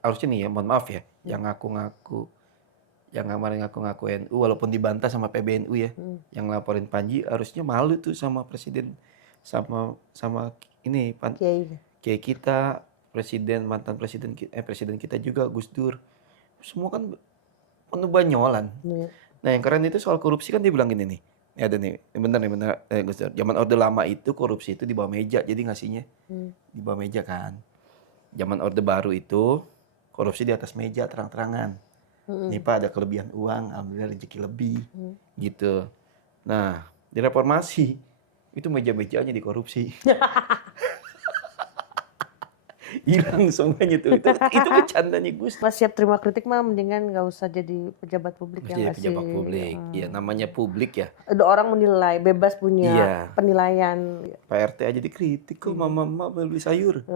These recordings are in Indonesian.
harusnya nih ya, mohon maaf ya, yang ngaku-ngaku, yang kemarin ngaku-ngaku NU walaupun dibantah sama PBNU ya, yang laporin Panji harusnya malu tuh sama presiden, sama ini Kiai. kiai kita, presiden, mantan presiden presiden kita juga Gus Dur. Semua kan penuh banyolan. Iya. Nah, yang keren itu soal korupsi kan dia bilang gini nih. Ini ada nih, bener nih bener Gus Dur. Zaman Orde Lama itu korupsi itu di bawah meja, jadi ngasihnya di bawah meja kan. Zaman Orde Baru itu korupsi di atas meja terang-terangan. Ini Pak ada kelebihan uang, alhamdulillah rezeki lebih, gitu. Nah, di reformasi itu meja-mejanya dikorupsi. Hilang semuanya tuh. Itu bercandanya Gus. Pas siap terima kritik mah mendingan nggak usah jadi pejabat publik Mesti yang jadi nggak sih. pejabat publik. Ya namanya publik ya. Ada orang menilai, bebas punya Iya. penilaian. Pak RT aja dikritik kok mama beli sayur.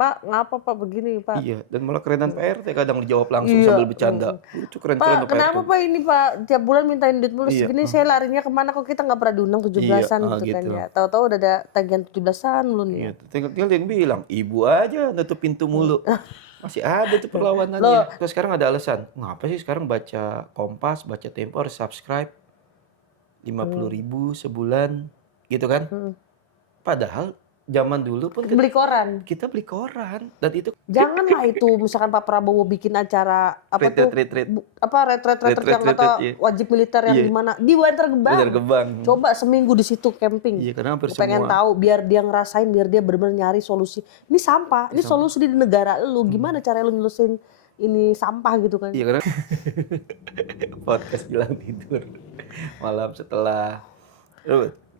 Pak, ngapa Pak begini Pak? Iya, dan malah kerenan Pak RT kadang dijawab langsung sambil bercanda. Itu keren-keren Pak, tuh Pak RT. kenapa Pak ini Pak tiap bulan mintain duit mulu Iya, segini, saya larinya kemana kok kita nggak pernah diundang 17-an gitu kan gitu. ya. Tahu-tahu udah ada tagihan 17-an mulu nih. Iya, tinggal yang bilang, ibu aja nutup pintu mulu. Masih ada tuh perlawanannya. Terus sekarang ada alasan, ngapa sih sekarang baca Kompas, baca Tempo harus subscribe 50.000 sebulan, gitu kan? Padahal zaman dulu pun Beli koran. kita beli koran dan itu Janganlah itu misalkan Pak Prabowo bikin acara apa tuh retret retret yang atau iya. wajib militer yang di mana di Bantar Gebang. Bantar Gebang. Coba seminggu di situ camping. Iya, karena hampir Gua pengen semua. tahu biar dia ngerasain, biar dia benar-benar nyari solusi. Ini sampah, ini solusi di negara lu. Gimana cara lu nyelesain ini sampah gitu kan? Iya, karena podcast bilang tidur malam setelah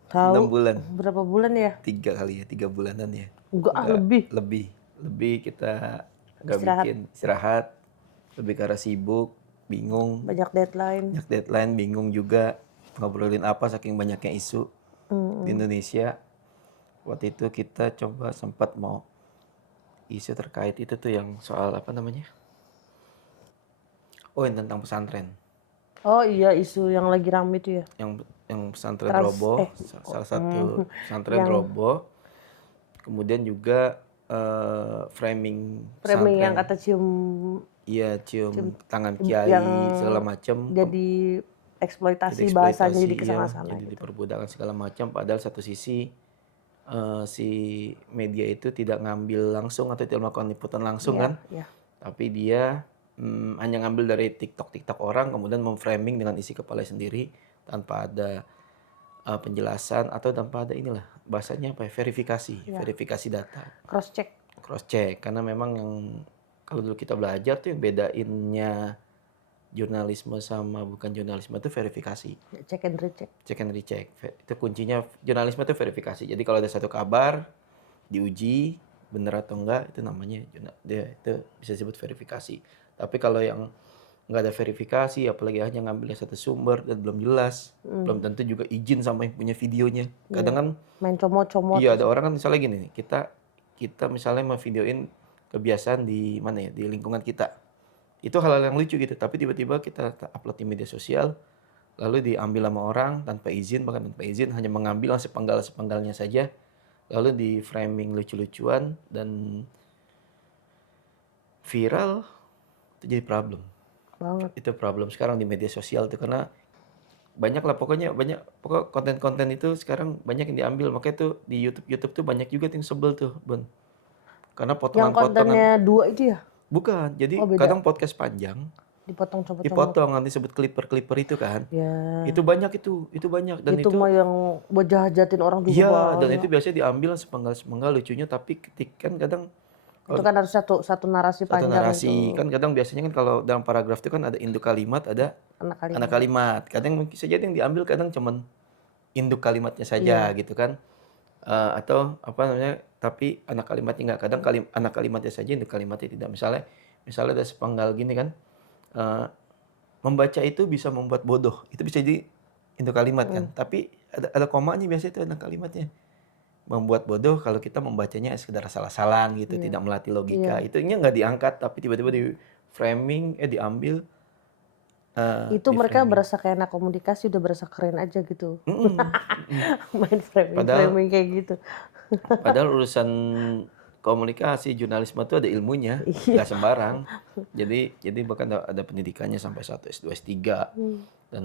6 bulan. Berapa bulan ya? 3 kali ya, 3 bulanan ya. Enggak, Lebih kita nggak bikin istirahat, lebih karena sibuk, bingung, Banyak deadline, bingung juga ngobrolin apa saking banyaknya isu di Indonesia. Waktu itu kita coba sempat mau isu terkait itu tuh yang soal apa namanya? Oh, yang tentang pesantren. Oh iya, isu yang lagi rame itu ya. Yang pesantren roboh, salah satu pesantren roboh. Kemudian juga framing yang kata cium tangan kiai segala macam. Jadi eksploitasi bahasanya jadi kesana-sana. Jadi diperbudakan segala macam. Padahal satu sisi si media itu tidak ngambil langsung atau tidak melakukan liputan langsung kan. Tapi dia hanya ngambil dari TikTok orang, kemudian memframing dengan isi kepala sendiri tanpa ada penjelasan atau tanpa ada inilah bahasanya apa ya, verifikasi data, cross check karena memang yang kalau dulu kita belajar tuh yang bedainnya jurnalisme sama bukan jurnalisme itu verifikasi, check and recheck itu kuncinya. Jurnalisme itu verifikasi, jadi kalau ada satu kabar diuji benar atau enggak itu namanya itu bisa disebut verifikasi. Tapi kalau yang nggak ada verifikasi, apalagi hanya ngambil satu sumber dan belum jelas, belum tentu juga izin sama yang punya videonya. Kadang kan main comot-comot. Iya, ada orang kan misalnya gini nih, kita misalnya mau videoin kebiasaan di mana ya, di lingkungan kita. Itu hal-hal yang lucu gitu, tapi tiba-tiba kita upload di media sosial, lalu diambil sama orang tanpa izin, bahkan tanpa izin, hanya mengambil sepenggalnya saja, lalu di framing lucu-lucuan dan viral, itu jadi problem. Banget. Itu problem sekarang di media sosial tuh, karena banyak konten-konten itu sekarang banyak yang diambil. Makanya tuh di YouTube tuh banyak juga yang sebel tuh, Bun. Karena potongan-potongan. Yang kontennya 2 itu ya? Bukan. Jadi kadang podcast panjang dipotong nanti sebut clipper itu kan. Ya. Itu banyak itu banyak dan itu mah yang buat jahatin orang juga. Iya, dan itu biasanya diambil sepenggal lucunya, tapi ketik kan kadang itu kan harus satu narasi panjang. Satu narasi itu. Kan kadang biasanya kan kalau dalam paragraf itu kan ada induk kalimat, ada anak kalimat. Kadang mungkin saja yang diambil kadang cuman induk kalimatnya saja gitu kan. Atau apa namanya, tapi anak kalimatnya enggak. Kadang anak kalimatnya saja, induk kalimatnya tidak. Misalnya ada sepenggal gini kan. Membaca itu bisa membuat bodoh. Itu bisa jadi induk kalimat kan. Tapi ada komanya biasanya itu anak kalimatnya. Membuat bodoh kalau kita membacanya sekedar salah-salahan gitu, tidak melatih logika. Itunya nggak diangkat, tapi tiba-tiba di framing, diambil. Itu mereka berasa kayak anak komunikasi, udah berasa keren aja gitu. Main framing kayak gitu. Padahal urusan komunikasi, jurnalisme itu ada ilmunya, Iya. nggak sembarang. Jadi bahkan ada pendidikannya sampai 1 S2 S3 dan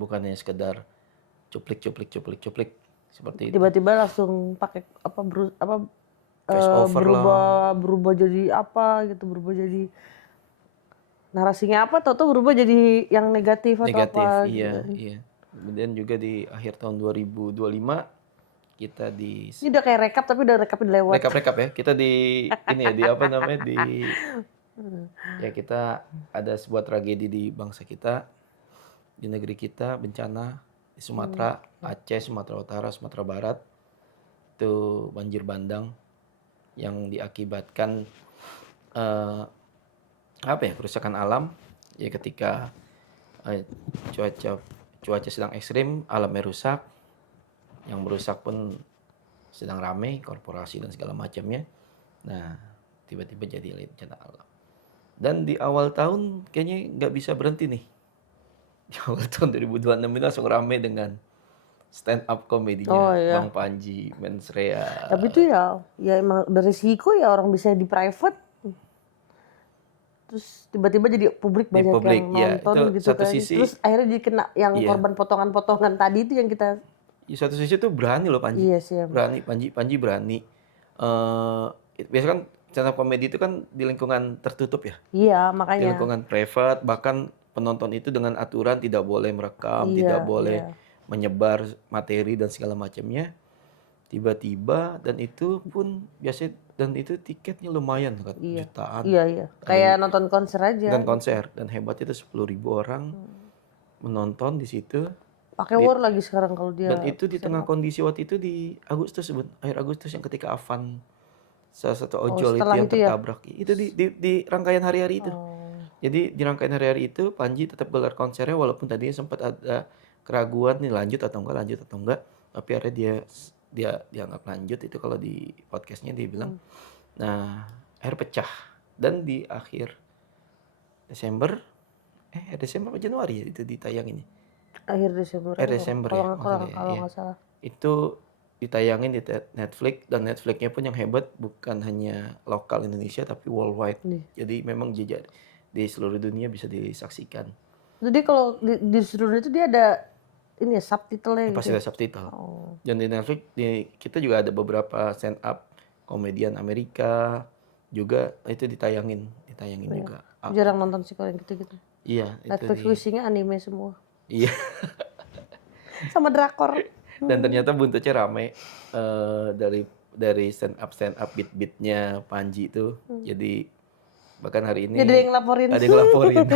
bukan hanya sekedar cuplik seperti itu. Tiba-tiba langsung pakai apa Face over lah. berubah jadi apa gitu, berubah jadi narasinya apa, tahu-tahu berubah jadi yang negatif atau Negatif, apa gitu iya, kan. iya. Kemudian juga di akhir tahun 2025 kita di Ini udah kayak rekap tapi udah rekapnya lewat. rekap ya. Kita di ini ya, di apa namanya, ya kita ada sebuah tragedi di bangsa kita, di negeri kita, bencana di Sumatera, Aceh, Sumatera Utara, Sumatera Barat. Itu banjir bandang yang diakibatkan apa ya, kerusakan alam ya, ketika cuaca sedang ekstrim, alamnya rusak, yang merusak pun sedang ramai, korporasi dan segala macamnya. Nah, tiba-tiba jadi bencana alam. Dan di awal tahun kayaknya nggak bisa berhenti nih. Di awal tahun 2026 ini langsung ramai dengan stand up Oh komedinya iya. Bang Panji, Mensrea. Tapi itu ya emang udah resiko ya, orang bisa di private. Terus tiba-tiba jadi publik Di banyak publik, yang ya itu nonton gitu satu kan. sisi, Terus akhirnya dikena yang iya. korban potongan-potongan tadi itu yang kita. Di satu sisi tuh berani loh Panji. Iya sih. Berani, Panji berani. Biasanya kan stand up comedy itu kan di lingkungan tertutup ya. Iya, Di makanya. lingkungan private, bahkan penonton itu dengan aturan tidak boleh merekam, tidak Iya, boleh iya. menyebar materi dan segala macamnya. Tiba-tiba, dan itu pun biasanya, dan itu tiketnya lumayan kan, Iya. jutaan. Iya, iya. Ada Kayak yang nonton konser aja dan gitu. konser, dan hebatnya itu 10.000 orang menonton di situ. Pakai Di- war lagi sekarang kalau Dan dia itu di stand tengah up. kondisi waktu itu di Agustus, akhir Agustus, yang ketika Avan, salah satu Oh, ojol itu setelah yang itu ya. tertabrak. Itu di rangkaian hari-hari itu. Oh. Jadi di rangkaian hari-hari itu Panji tetap gelar konsernya, walaupun tadinya sempat ada keraguan nih lanjut atau enggak. Tapi akhirnya dia dianggap lanjut. Itu kalau di podcastnya dia bilang. Nah, akhir pecah. Dan di akhir Desember apa Januari ya itu ditayangin. Akhir Desember Desember ya maksudnya kalau ya. nggak salah. Itu ditayangin di Netflix, dan Netflixnya pun yang hebat bukan hanya lokal Indonesia tapi worldwide. Nih. Jadi memang di seluruh dunia bisa disaksikan. Jadi kalau di seluruh itu dia ada ini ya subtitlenya gitu. Pasti ada subtitle. Oh. Dan di Netflix kita juga ada beberapa stand up komedian Amerika juga itu ditayangin juga. Jarang nonton sih kalau yang gitu-gitu. Iya, itu Netflix isinya anime semua. Iya. Sama drakor. Dan ternyata buntutnya rame dari stand up beat-beatnya Panji itu. Jadi bahkan hari ini Jadi yang laporin. ada yang laporin.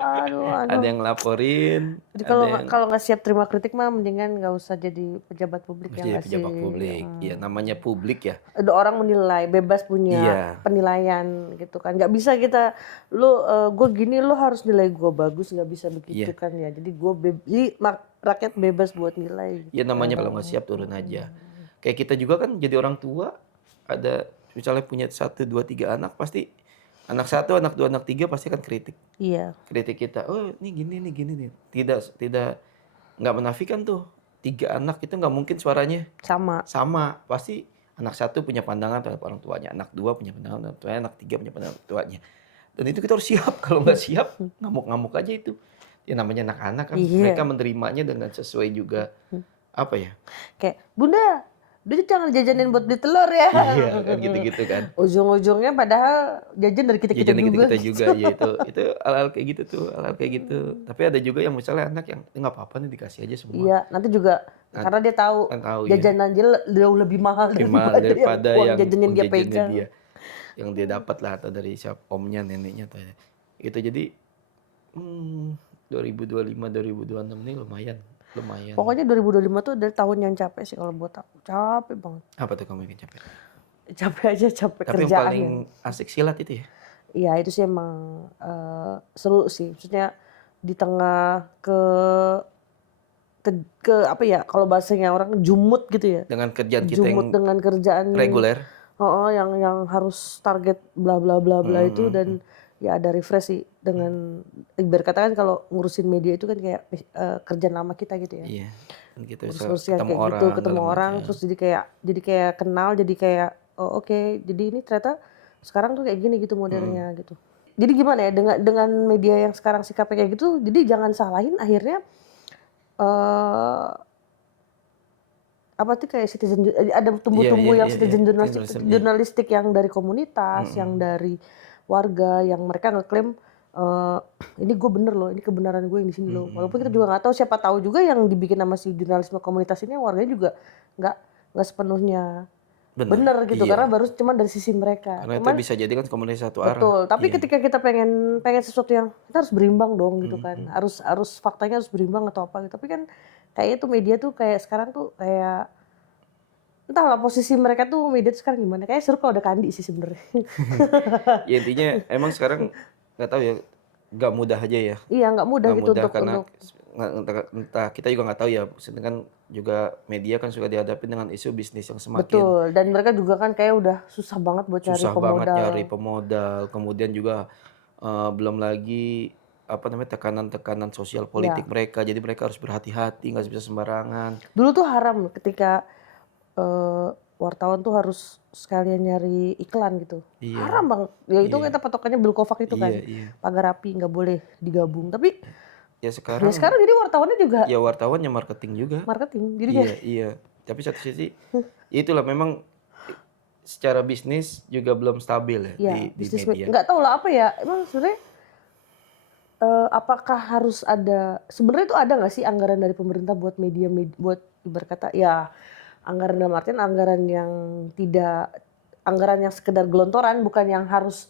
Aduh. Ada yang laporin. Jadi kalau nggak siap terima kritik mah mendingan nggak usah jadi pejabat publik ya nggak sih. Pejabat publik. Ya namanya publik ya. Ada orang menilai, bebas punya Iya. penilaian gitu kan. Nggak bisa kita, gue gini lo harus nilai gue bagus, nggak bisa begitu kan ya. Jadi rakyat bebas buat nilai. Gitu. Ya namanya kalau nggak siap turun aja. Kayak kita juga kan jadi orang tua, ada misalnya punya 1, 2, 3 anak, pasti anak 1, anak 2, anak 3 pasti kan kritik. Iya. Kritik kita, oh ini gini nih. Tidak nggak menafikan tuh 3 anak itu nggak mungkin suaranya sama. Pasti anak 1 punya pandangan terhadap orang tuanya, anak 2 punya pandangan terhadap orang tuanya, anak 3 punya pandangan terhadap orang tuanya. Dan itu kita harus siap. Kalau nggak siap, ngamuk-ngamuk aja itu. Ya namanya anak-anak kan, mereka menerimanya dengan sesuai juga apa ya? Kayak, Bunda, udah jangan jajanin buat beli telur ya. Iya kan gitu-gitu kan. Ujung-ujungnya padahal jajan dari kita juga. Ya itu hal-hal kayak gitu tuh, Tapi ada juga yang misalnya anak yang nggak apa-apa nih dikasih aja semua. Iya, nanti juga karena dia tahu jajanan dia jauh lebih mahal daripada uang yang jajanin dia pegang. Yang dia dapat lah, atau dari siapa, omnya, neneknya atau itu. Jadi 2025 2026 ini lumayan. Pokoknya 2025 tuh dari tahun yang capek sih kalau buat aku. Capek banget. Apa tuh kamu bikin capek? Capek Tapi kerjaan. yang paling asik silat itu ya? Iya itu sih emang seru sih. Maksudnya di tengah ke apa ya, kalau bahasanya orang jumut gitu ya. Dengan kerjaan kita jumut yang dengan kerjaan reguler. Yang harus target bla bla bla bla itu, dan ya ada refresh sih dengan ibarat kata kan kalau ngurusin media itu kan kayak kerjaan lama kita gitu ya. Iya. Dan kita Ngurus yang ketemu kayak orang, gitu, ketemu orang terus jadi kayak kenal, jadi kayak oh oke, jadi ini ternyata sekarang tuh kayak gini gitu modelnya gitu. Jadi gimana ya dengan media yang sekarang sikapnya kayak gitu, jadi jangan salahin akhirnya, eee, apa tuh kayak ada Iya iya tumbuh-tumbuh yang iya iya, citizen journalism, iya. jurnalistik yang dari komunitas, yang Mhm, dari warga, yang mereka ngeklaim, eee, "Ini gue bener loh, ini kebenaran gue yang di sini loh." mhm Walaupun kita mhm. juga nggak tahu, siapa tahu juga yang dibikin sama si jurnalisme komunitas ini warganya juga nggak nggak sepenuhnya Bener, bener gitu, karena iya. baru cuman dari sisi mereka. Karena itu Cuman bisa jadi kan komunikasi satu arah. betul, tapi Iya. ketika kita pengen pengen sesuatu yang kita harus berimbang dong gitu kan, Mhm. harus harus faktanya harus berimbang atau apa gitu. Tapi kan kayaknya tuh media tuh kayak sekarang tuh kayak entahlah posisi mereka tuh media tuh sekarang gimana, kayaknya seru kalau ada Kandi sih sebenarnya. Ya intinya emang sekarang nggak tahu ya, nggak mudah aja ya, Iya nggak mudah nggak gitu mudah untuk karena entah kita juga nggak tahu ya, maksudnya kan juga media kan suka dihadapin dengan isu bisnis yang semakin betul, dan mereka juga kan kayak udah susah banget buat cari susah banget nyari pemodal. pemodal, kemudian juga, belum lagi, apa namanya, tekanan-tekanan sosial politik Ya, mereka, jadi mereka harus berhati-hati, nggak bisa sembarangan. dulu tuh haram ketika, wartawan tuh harus sekalian nyari iklan gitu, haram Iya banget. Ya itu iya kita patokannya Bilkovac itu iya kan, iya. pagar rapi nggak boleh digabung. Tapi Ya ya sekarang, sekarang jadi wartawannya juga ya wartawan ya marketing juga. marketing, jadi Iya kayak iya. Tapi satu sisi, ya itulah memang secara bisnis juga belum stabil ya ya di bisnis media. nggak tahu lah apa ya, emang sebenarnya, apakah harus ada sebenarnya itu ada nggak sih anggaran dari pemerintah buat media buat ibarat kata ya anggaran dalam artian anggaran yang tidak anggaran yang sekedar gelontoran, bukan yang harus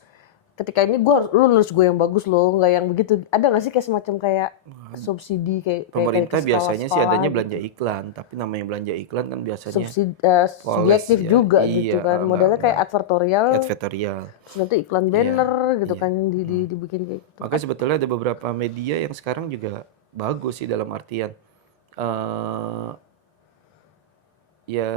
ketika ini lu nulis gue yang bagus loh, nggak yang begitu. Ada nggak sih kayak semacam kayak subsidi kayak kayak kayak ke Pemerintah biasanya sih sekolah-sekolah adanya belanja gitu? iklan, tapi namanya belanja iklan kan biasanya poles Subjektif ya. juga Iya, gitu kan, modelnya kayak nggak advertorial, advertorial. terus nanti iklan Iya banner gitu iya. kan Mhm. dibikin kayak gitu. Makanya sebetulnya ada beberapa media yang sekarang juga bagus sih dalam artian, eee, ya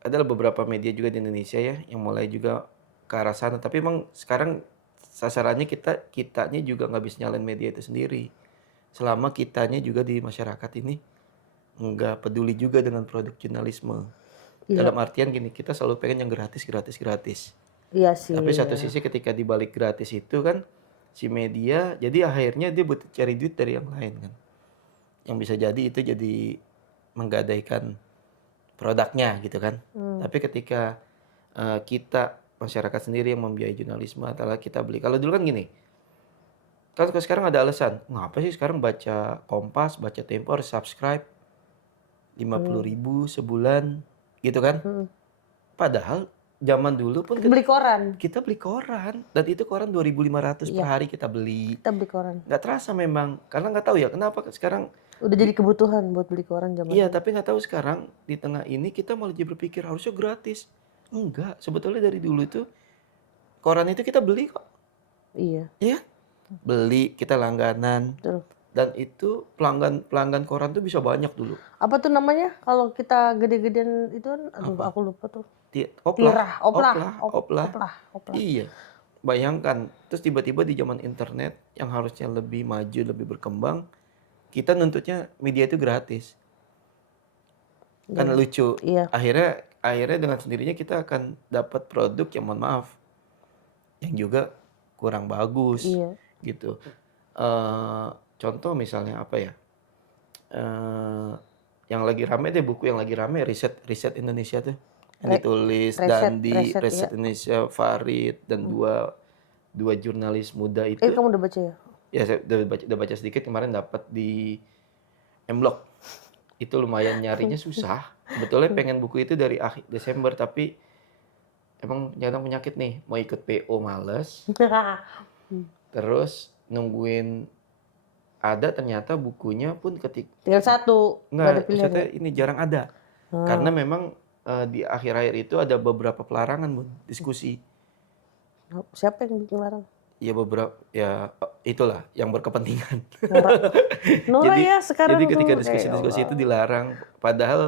adalah beberapa media juga di Indonesia ya yang mulai juga ke arah sana, tapi emang sekarang sasarannya kitanya juga nggak bisa nyalain media itu sendiri. Selama kitanya juga di masyarakat ini nggak peduli juga dengan produk jurnalisme. Iya, Dalam artian gini, kita selalu pengen yang gratis gratis gratis. iya sih, Tapi satu ya. sisi ketika di balik gratis itu kan, si media jadi akhirnya dia butuh cari duit dari yang lain kan. Yang bisa jadi itu jadi menggadaikan produknya gitu kan. Mmm, Tapi ketika, kita masyarakat sendiri yang membiayai jurnalisme adalah kita beli. Kalau dulu kan gini, kan kalau sekarang ada alasan, "Ngapa sih sekarang baca Kompas, baca Tempo harus subscribe 50.000 sebulan?" Gitu kan. mhm. Padahal zaman dulu pun Kita beli koran. kita beli koran dan itu koran 2.500 per Iya, hari kita beli. kita beli koran. Nggak terasa memang, karena nggak tahu ya kenapa sekarang Udah jadi di kebutuhan buat beli koran zaman iya, dulu. tapi nggak tahu sekarang di tengah ini kita malah jadi berpikir harusnya gratis. Enggak, sebetulnya dari dulu itu koran itu kita beli kok, Iya, iya. Beli, kita langganan betul. dan itu pelanggan pelanggan koran tuh bisa banyak dulu. Apa tuh namanya kalau kita gede-gedean itu kan, aduh Apa? aku lupa tuh. Oplah Tirah, oplah, oplah oplah. oplah, oplah. Iya. Bayangkan, terus tiba-tiba di zaman internet yang harusnya lebih maju, lebih berkembang, kita nuntutnya media itu gratis. Kan Iya, lucu. iya, Akhirnya akhirnya dengan sendirinya kita akan dapat produk yang mohon maaf, yang juga kurang bagus iya. gitu. Eee, Contoh misalnya apa ya, eee, yang lagi rame deh, buku yang lagi rame Riset Riset Indonesia tuh, yang Re ditulis Reset, Dandi, reset, iya. Riset Indonesia, Farid, dan dua dua jurnalis muda itu. Kamu udah baca ya? Ya saya udah baca sedikit kemarin dapat di M-Block. Itu lumayan nyarinya susah. Sebetulnya pengen buku itu dari akhir Desember tapi emang nyadang penyakit nih, mau ikut PO males, terus nungguin ada ternyata bukunya pun Tinggal satu, nggak ada enggak, pilihan maksudnya ya? ini jarang ada. Karena Ah, memang di akhir-akhir itu ada beberapa pelarangan, Bun, diskusi. siapa yang bikin larang? Ya beberapa ya itulah yang berkepentingan. Nora. Nora Jadi ya sekarang ketika tuh kayak ya diskusi-diskusi Allah, itu dilarang, padahal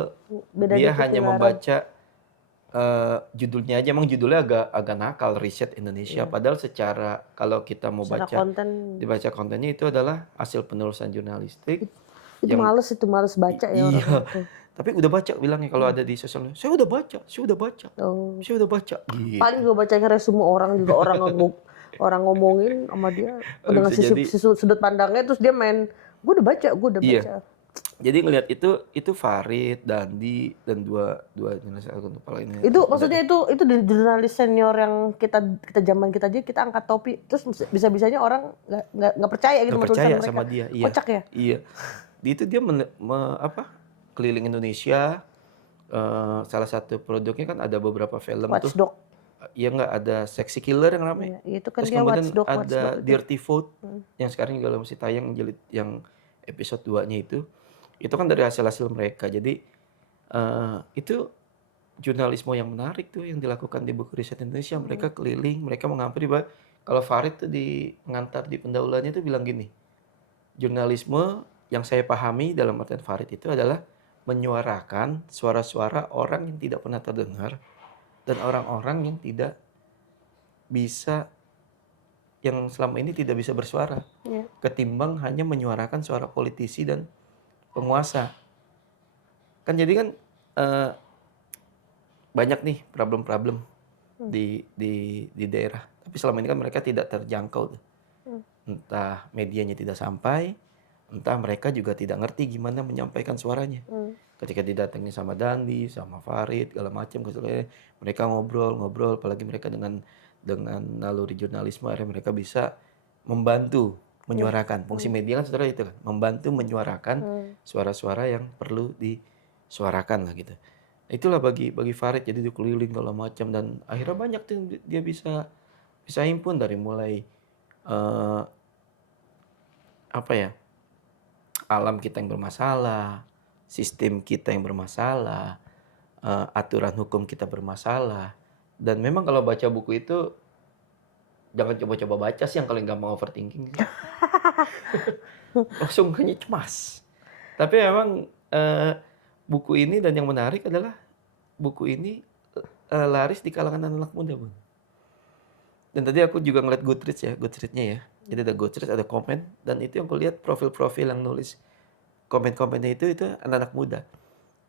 beda dia dikit hanya dilarang. membaca, judulnya aja, emang judulnya agak agak nakal, Riset Indonesia. Iya, Padahal secara kalau kita mau secara baca, konten dibaca kontennya itu adalah hasil penulisan jurnalistik itu yang males baca ya iya, orang-orang tuh. Tapi udah baca bilangnya kalau ada di sosial media. Saya udah baca, saya udah baca, Oh. saya udah baca. Paling Gitu. gue bacanya resume orang juga, orang ngomongin sama dia dengan Bisa jadi, sudut pandangnya, terus dia main, gue udah baca, gue udah iya. baca. Jadi ngelihat itu Farid, Dandi, dan dua jurnalis aku lupa ini. Itu maksudnya itu di jurnalis senior yang kita zaman kita aja kita angkat topi, terus bisa-bisanya orang nggak percaya gitu Nggak sama tulisan percaya mereka. sama dia, iya. Kocak ya? Iya. Di itu dia keliling Indonesia. Salah satu produknya kan ada beberapa film tuh. Watchdog. Ya nggak ada Sexy Killer yang rame. Iya, itu kan Terus dia kemudian Watchdog ada itu. Dirty Food yang sekarang juga masih tayang jilid yang episode 2-nya itu. Itu kan dari hasil-hasil mereka. Jadi itu jurnalisme yang menarik tuh yang dilakukan di Buku Riset Indonesia. Mereka keliling, mereka menghampiri. Kalau Farid tuh di pengantar di pendahuluannya tuh bilang gini, jurnalisme yang saya pahami dalam artian Farid itu adalah menyuarakan suara-suara orang yang tidak pernah terdengar dan orang-orang yang tidak bisa, yang selama ini tidak bisa bersuara, ketimbang hanya menyuarakan suara politisi dan penguasa. Kan jadi kan banyak nih problem-problem di daerah. Tapi selama ini kan mereka tidak terjangkau tuh. Entah medianya tidak sampai, entah mereka juga tidak ngerti gimana menyampaikan suaranya. Ketika didatangi sama Dandi, sama Farid, segala macam, mereka ngobrol, apalagi mereka dengan naluri jurnalisme, akhirnya mereka bisa membantu menyuarakan. Fungsi media kan saudara itu kan, membantu menyuarakan suara-suara yang perlu disuarakan lah gitu. Itulah bagi Farid, jadi dia keliling segala macam dan akhirnya banyak tuh dia bisa himpun dari mulai alam kita yang bermasalah, sistem kita yang bermasalah, aturan hukum kita bermasalah. Dan memang kalau baca buku itu jangan coba-coba baca sih yang kalian gampang overthinking. Langsung hanya cemas. Tapi memang buku ini, dan yang menarik adalah buku ini laris di kalangan anak muda, Bang. Dan tadi aku juga ngeliat Goodreads-nya ya. Jadi ada Goodreads, ada komen, dan itu yang aku lihat profil-profil yang nulis komen-komennya itu anak-anak muda.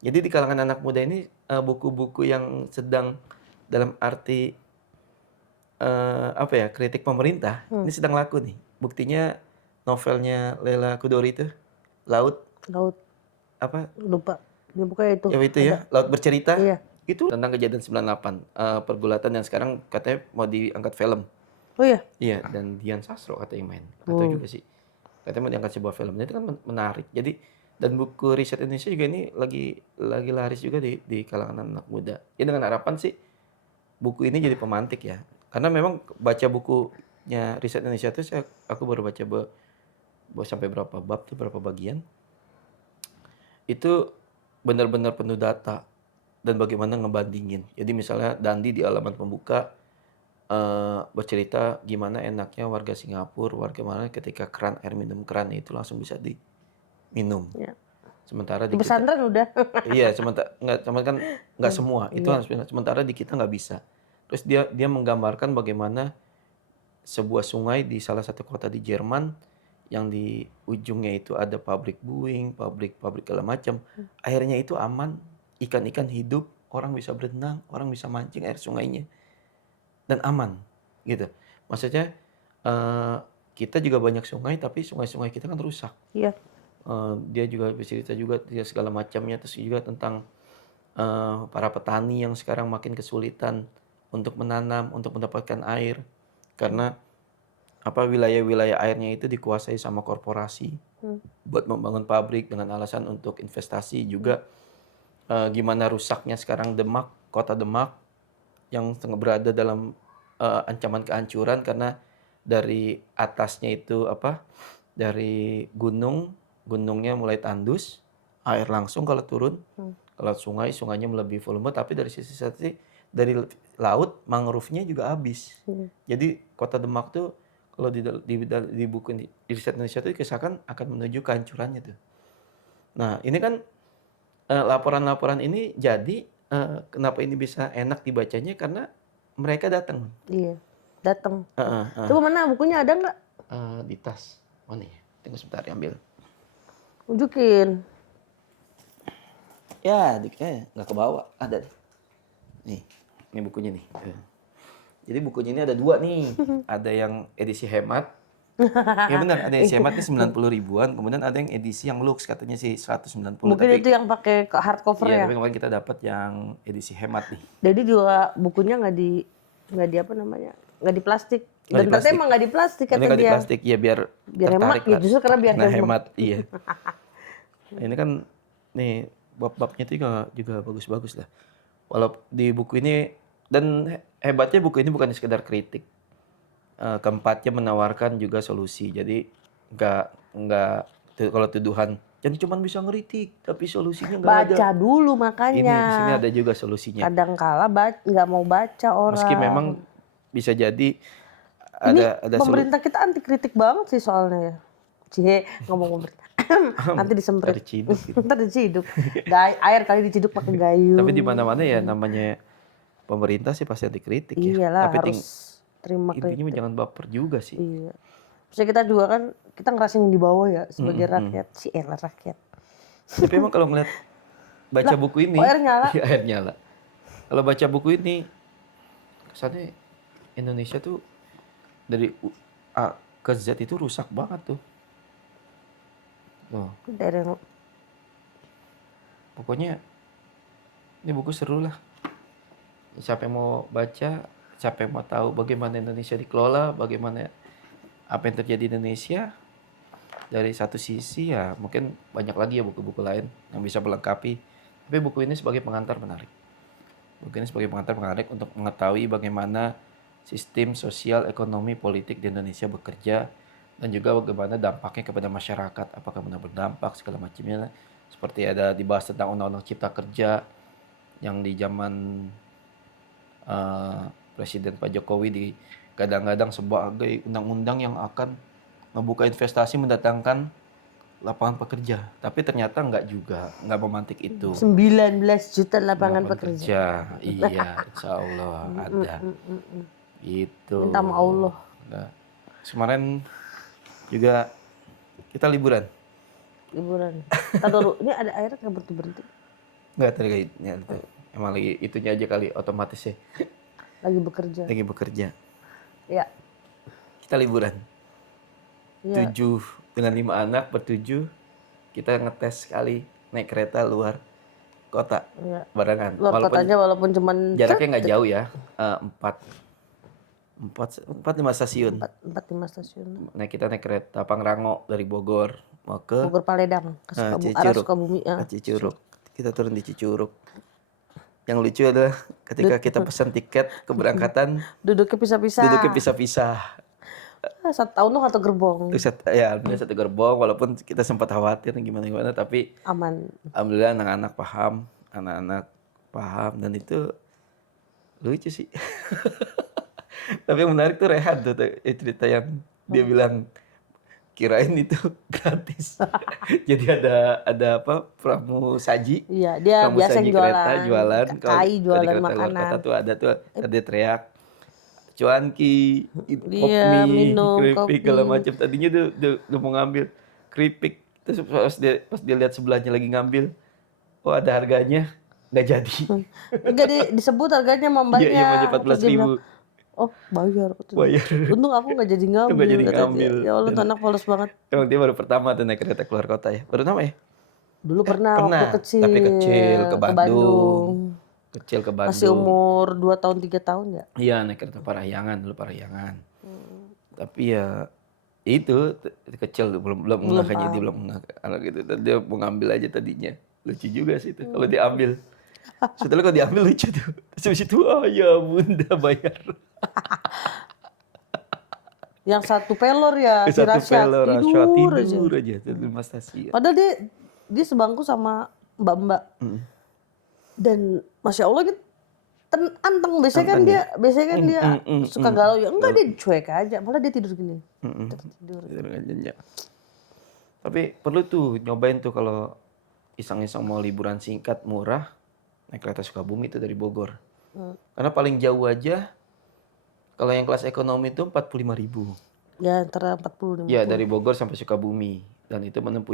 Jadi di kalangan anak muda ini buku-buku yang sedang dalam arti kritik pemerintah ini sedang laku nih. Buktinya novelnya Leila Chudori itu Laut lupa. Dia bukannya itu. Ya itu ya, Laut Bercerita. Iya. Itu tentang kejadian 98 pergulatan yang sekarang katanya mau diangkat film. Oh iya. Iya, dan Dian Sastro katanya main. Atau juga sih. Katanya mau diangkat sebuah film. Itu kan menarik. Jadi dan buku riset Indonesia juga ini lagi laris juga di kalangan anak muda. Ya dengan harapan sih buku ini jadi pemantik ya. Karena memang baca bukunya riset Indonesia itu aku baru baca sampai berapa bab tuh, berapa bagian. Itu benar-benar penuh data dan bagaimana ngebandingin. Jadi misalnya Dandi di halaman pembuka bercerita gimana enaknya warga Singapura, warga mana ketika air minum keran itu langsung bisa diminum. Ya. Sementara di pesantren udah. Iya, nggak semua. Itu harus sementara di kita nggak bisa. Terus dia menggambarkan bagaimana sebuah sungai di salah satu kota di Jerman yang di ujungnya itu ada pabrik Boeing, pabrik segala macam. Airnya itu aman, ikan-ikan hidup, orang bisa berenang, orang bisa mancing air sungainya. Dan aman, gitu. Maksudnya kita juga banyak sungai, tapi sungai-sungai kita kan rusak. Iya. Dia juga bercerita juga segala macamnya, terus juga tentang para petani yang sekarang makin kesulitan untuk menanam, untuk mendapatkan air. Karena wilayah-wilayah airnya itu dikuasai sama korporasi buat membangun pabrik dengan alasan untuk investasi juga. Gimana rusaknya sekarang Demak, kota Demak yang berada dalam ancaman kehancuran karena dari atasnya itu dari gunungnya mulai tandus, air langsung kalau turun. Kalau sungainya melebihi volume, tapi dari sisi dari laut mangrove-nya juga habis. Jadi kota Demak tuh kalau di buku di riset Indonesia itu dikisahkan akan menuju kehancurannya tuh. Nah ini kan laporan-laporan ini jadi kenapa ini bisa enak dibacanya karena mereka datang. Iya, datang. Coba mana bukunya, ada nggak? Di tas. Mana ya? Tunggu sebentar ambil. Tunjukin. Ya, dikitnya nggak ke bawah. Ada deh. Nih, ini bukunya nih. Jadi bukunya ini ada 2 nih. Ada yang edisi hemat. Ya benar, ada edisi hemat nih 90 ribuan. Kemudian ada yang edisi yang luxe katanya sih 190. Mungkin Tapi itu yang pakai hardcover iya, ya. tapi kemarin kita dapat yang edisi hemat nih. Jadi juga bukunya nggak di apa namanya, nggak di plastik. Nggak Dan di katanya plastik. emang nggak di plastik Ini kata nggak di dia. plastik, ya biar Biar hemat tertarik ya, lah. justru karena biar Nah, hemat. hemat, iya. Nah, ini kan nih bab-babnya itu juga bagus-bagus lah. Walau di buku ini, dan hebatnya buku ini bukan sekedar kritik. Keempatnya menawarkan juga solusi. Jadi nggak kalau tuduhan jangan cuma bisa ngeritik tapi solusinya nggak ada. Baca dulu Ini makanya. di sini ada juga solusinya. Kadang kala nggak mau baca orang. Meski memang bisa jadi Ini ada pemerintah kita anti kritik banget sih soalnya ya. Cie, ngomong pemerintah. Nanti disemprit. diciduk gitu. Ntar diciduk. Air kali diciduk pakai gayung. Tapi di mana-mana ya namanya pemerintah sih pasti anti kritik ya. Iyalah, Tapi harus terima kritik. intinya jangan baper juga sih. Iya. Maksudnya kita juga kan, kita ngerasain yang di bawah ya sebagai rakyat. Si elah rakyat. Tapi emang kalau ngeliat baca buku ini, air nyala. Iya, air nyala. Kalau baca buku ini, kesannya Indonesia tuh dari A ke Z itu rusak banget tuh. Tuh, Dari yang pokoknya ini buku seru lah. Siapa yang mau baca, siapa yang mau tahu bagaimana Indonesia dikelola, bagaimana apa yang terjadi di Indonesia, dari satu sisi ya mungkin banyak lagi ya buku-buku lain yang bisa melengkapi. Tapi buku ini sebagai pengantar menarik. Buku ini sebagai pengantar menarik untuk mengetahui bagaimana sistem sosial, ekonomi, politik di Indonesia bekerja dan juga bagaimana dampaknya kepada masyarakat. Apakah benar berdampak segala macamnya. Seperti ada dibahas tentang Undang-Undang Cipta Kerja yang di zaman Presiden Pak Jokowi digadang-gadang sebagai undang-undang yang akan membuka investasi, mendatangkan lapangan pekerja. Tapi ternyata enggak juga, enggak memantik itu. 19 juta lapangan pekerja. Iya, insya Allah ada. Gitu. Minta sama Allah. Nah, kemarin juga kita liburan. Liburan. Tadi dulu, ini ada air nggak berhenti? Enggak tadi ya, emang lagi itunya aja kali otomatis ya. Lagi bekerja. Lagi bekerja. Ya. Kita liburan. Ya. 7 dengan 5 anak bertujuh, kita ngetes sekali naik kereta luar kota Ya. barengan. Luar kotanya walaupun cuman jaraknya nggak jauh ya, 4-5 stasiun. 4-5 stasiun. Nah kita naik kereta Pangrango dari Bogor mau ke Bogor Paledang ke arah Sukabumi. Cicurug. Kita turun di Cicurug. Yang lucu adalah ketika kita pesan tiket keberangkatan duduknya pisah-pisah. 1 tahun tuh 1 gerbong. Ya, alhamdulillah 1 gerbong, walaupun kita sempat khawatir gimana, tapi aman. Alhamdulillah anak-anak paham dan itu lucu sih. Tapi yang menarik tuh Rehan tuh cerita yang dia bilang kirain itu gratis. Jadi ada apa pramusaji. Iya, dia biasa jualan. Kai jualan makanan. Kota tuh ada dia teriak cuanki, iya, minum keripik kopi. segala macam. Tadinya dia mau ngambil keripik, terus pas dia lihat sebelahnya lagi ngambil, oh ada harganya, nggak jadi. Enggak disebut harganya membanya. Iya, 14.000. Oh, bayar. Untung aku nggak jadi ngambil. Ya Allah, tuh anak polos banget. Emang dia baru pertama tuh naik kereta keluar kota ya. Baru nama ya? Dulu pernah waktu kecil. Tapi kecil ke Bandung. Kecil ke Bandung. Masih umur 2 tahun 3 tahun ya? Iya, naik kereta Parahyangan. Tapi ya itu kecil belum ngeh, dia belum ngeh gitu. Dia mau ngambil aja tadinya. Lucu juga sih itu kalau diambil. Setelah kalau diambil lucu tuh. Terus habis itu ya bunda bayar. Yang 1 pelor ya, si Rasya tidur aja 5 stasiun. Padahal dia sebangku sama mbak-mbak. Dan Masya Allah gitu, anteng. Biasanya kan dia suka galau ya. Enggak, dia cuek aja. Malah dia tidur gini. Tidur aja. Tapi perlu tuh nyobain tuh kalau iseng-iseng mau liburan singkat murah, naik kereta Sukabumi itu dari Bogor. Karena paling jauh aja kalau yang kelas ekonomi itu 45.000. Ya antara 40 Ya 50. dari Bogor sampai Sukabumi. Dan itu menempuh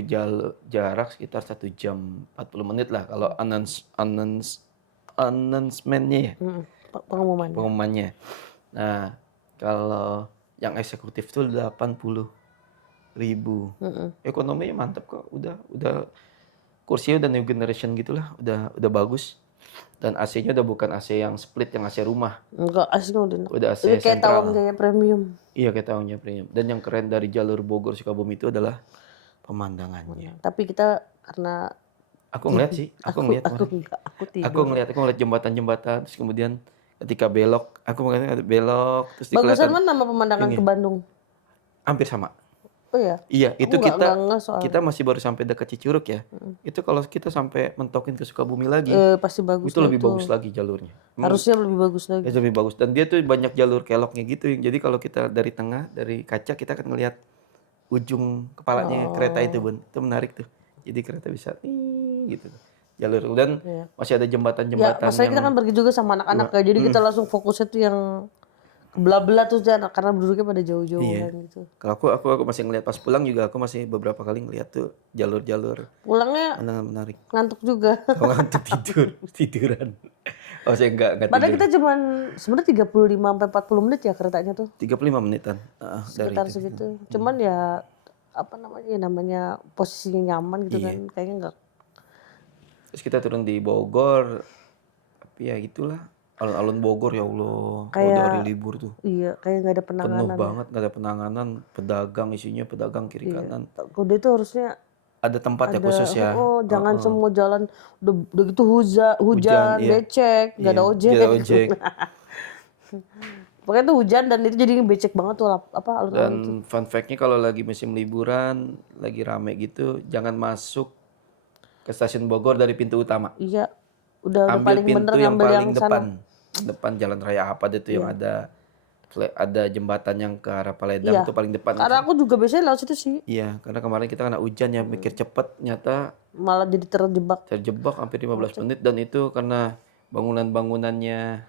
jarak sekitar 1 jam 40 menit lah kalau announcement-nya ya, Pengumumannya. pengumumannya. Nah, kalau yang eksekutif tuh 80.000. Ekonominya mantap kok, udah kursinya udah new generation gitulah, udah bagus. Dan AC-nya udah bukan AC yang split, yang AC rumah. Enggak, aslinya udah enak. Udah AC Itu kayak Tawang sentral. Jaya Premium. Iya, kayak tahunnya premium. Dan yang keren dari jalur Bogor Sukabumi itu adalah pemandangannya. Tapi kita karena Aku ngeliat sih, aku ngeliat aku kemarin. enggak, aku tidur. Aku ngeliat jembatan-jembatan, terus kemudian ketika belok, aku ngeliat belok, terus Bagusan kelihatan mana nama pemandangan ke ini Bandung? hampir sama. Oh ya, Iya, aku itu enggak kita ngeh soalnya. kita masih baru sampai dekat Cicurug ya. Itu kalau kita sampai mentokin ke Sukabumi lagi, Pasti bagus itu lah lebih itu. bagus lagi jalurnya. Harusnya lebih bagus lagi. Lebih bagus. Dan dia tuh banyak jalur keloknya gitu. Jadi kalau kita dari tengah, dari kaca kita akan ngelihat ujung kepalanya kereta itu, Bun. Itu menarik tuh. Jadi kereta bisa gitu. Jalur. Dan masih ada Ya, jembatan-jembatan masalahnya yang kita kan pergi juga sama anak-anak ya. Jadi kita langsung fokusnya tuh yang belah-belah tuh jangan karena duduknya pada jauh-jauh iya. kan gitu. Kalau aku masih ngelihat pas pulang juga aku masih beberapa kali ngelihat tuh jalur-jalur Pulangnya menarik. ngantuk juga. Kalau ngantuk tiduran. Oh, saya enggak Padahal tidur. kita cuman sebenarnya 35 sampai 40 menit ya keretanya tuh. 35 menitan dari Sekitar itu. segitu. Cuman ya apa namanya? Ya namanya posisinya nyaman gitu kan. Kayaknya enggak. Terus kita turun di Bogor. Tapi ya gitulah. Alun-alun Bogor ya Allah. Kalau Kayak dari libur tuh iya, kayak nggak ada penuh penanganan ya. banget, nggak ada penanganan, pedagang isinya pedagang kiri kanan. Kuda itu harusnya Ada tempat ya ada, khusus ya. jangan semua jalan udah gitu hujan, Iya. becek, nggak ada ojek. Tidak ojek. Pokoknya tuh hujan dan itu jadi becek banget tuh apa alun-alun tuh. Dan fun fact-nya kalau lagi musim liburan, lagi rame gitu, jangan masuk ke stasiun Bogor dari pintu utama. Iya, udah Ambil paling bener pintu yang ngambil yang paling sana. depan Jalan Raya apa itu yang ada jembatan yang ke arah Paledang itu paling depan. Karena aku juga biasanya lewat situ sih, Iya, karena kemarin kita kena hujan ya, mikir cepet, nyata malah jadi terjebak. terjebak hampir 15 menit dan itu karena bangunannya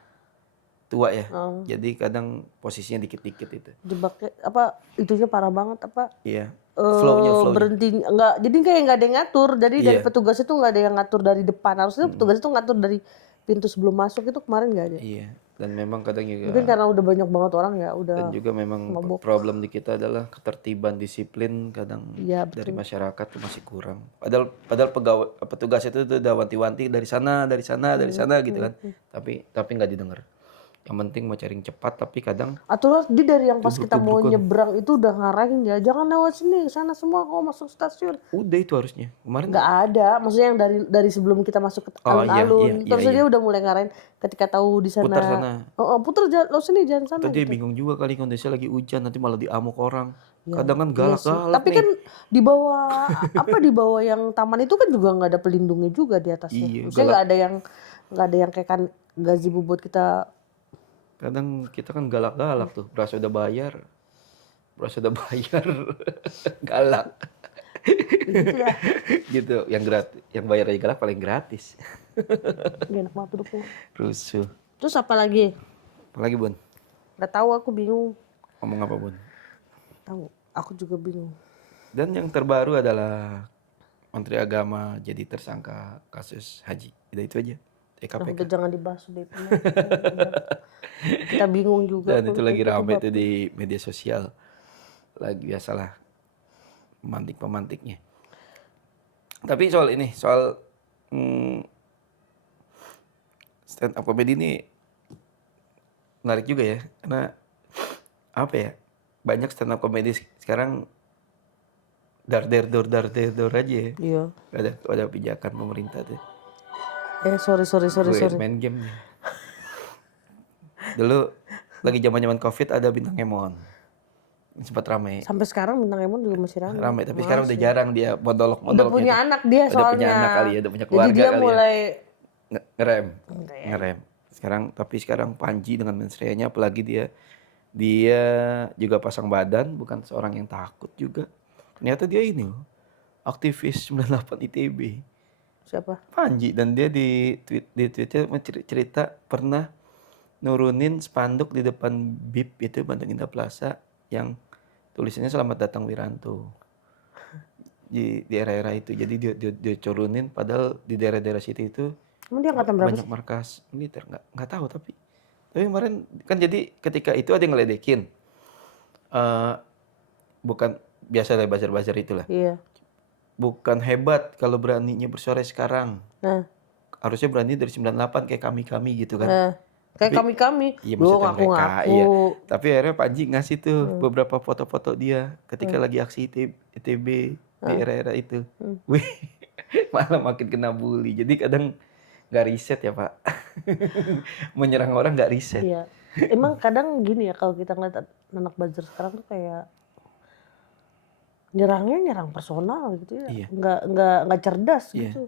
tua ya. Jadi kadang posisinya dikit-dikit itu. Jebaknya apa itunya parah banget apa Iya. Flow-nya. berhenti enggak jadi kayak nggak ada yang ngatur jadi dari Iya. petugas itu nggak ada yang ngatur dari depan harusnya petugas itu ngatur dari pintu sebelum masuk itu kemarin nggak ada. Iya. Dan memang kadang Mungkin juga karena udah banyak banget orang ya dan udah juga memang mabok. problem di kita adalah ketertiban disiplin kadang Iya, dari masyarakat tuh masih kurang. Padahal petugas itu tuh udah wanti-wanti dari sana gitu kan. Tapi nggak didengar. Yang penting mau cari yang cepat tapi kadang Atau dia dari yang pas kita mau nyebrang itu udah ngarahin ya jangan lewat sini sana semua kau masuk stasiun. udah itu harusnya. Kemarin Nggak ada, maksudnya yang dari sebelum kita masuk ke alun-alun. Terus dia udah mulai ngarahin ketika tahu di sana. putar sana. Putar lo sini jangan sana. Tadi bingung juga kali kondisi lagi hujan nanti malah diamuk orang. Ya, Kadang kan iya sih. galak-galak Tapi nih. kan di bawah di bawah yang taman itu kan juga nggak ada pelindungnya juga di atasnya. Iya, Maksudnya nggak ada yang kayak kan gazebo buat kita. Kadang kita kan galak-galak tuh. Berasa udah bayar. Galak. Gitu ya. Gitu. Yang bayar aja galak paling gratis. Gak enak banget duduknya. Rusuh. Terus apa lagi? Apalagi Bun? Nggak tahu, aku bingung. Ngomong apa Bun? Tahu, aku juga bingung. Dan yang terbaru adalah Menteri Agama jadi tersangka kasus haji. Udah itu aja. Udah jangan dibahas deh. Kita bingung juga. Dan itu lagi rame tuh di media sosial. Lagi biasalah pemantik-pemantiknya. Tapi soal stand up comedy ini menarik juga ya. Karena apa ya? Banyak stand up comedy sekarang dar-der-dor aja ya. Iya. Ada pijakan pemerintah tuh. Sorry. Main game nih. Dulu lagi zaman COVID ada Bintang Emon. Sempat ramai. Sampai sekarang Bintang Emon juga masih ramai. Ramai, tapi sekarang udah jarang dia monolog Udah punya gitu. anak dia soalnya. Udah punya anak kali ya, udah punya keluarga jadi dia kali mulai ya. Ngerem. Sekarang Panji dengan mensreanya apalagi dia juga pasang badan, bukan seorang yang takut juga. Ternyata dia ini loh, aktivis 98 ITB. Siapa? Panji, dan dia di Twitter cerita pernah nurunin spanduk di depan BIP itu Bandung Indah Plaza yang tulisannya Selamat Datang Wiranto. Di era-era itu. Jadi dia turunin padahal di daerah-daerah situ itu Emang dia angkatan berapa banyak sih? markas militer. Nggak tahu tapi kemarin kan jadi ketika itu ada yang ngeledekin. Eh, bukan biasa lah buzzer-buzzer itulah. Iya. Bukan hebat kalau beraninya bersuara sekarang. Nah, Harusnya berani dari 98 kayak kami-kami gitu kan. kayak Tapi kami-kami. iya Loh, maksudnya mereka ngaku-ngaku. iya. Tapi akhirnya Panji ngasih tuh beberapa foto-foto dia ketika lagi aksi ITB di era-era itu. Wih, malah makin kena bully. Jadi kadang nggak riset ya Pak. Menyerang orang nggak riset. Iya. Emang kadang gini ya kalau kita ngeliat anak buzzer sekarang tuh kayak nyerang personal gitu ya. Iya. Nggak cerdas Iya. gitu.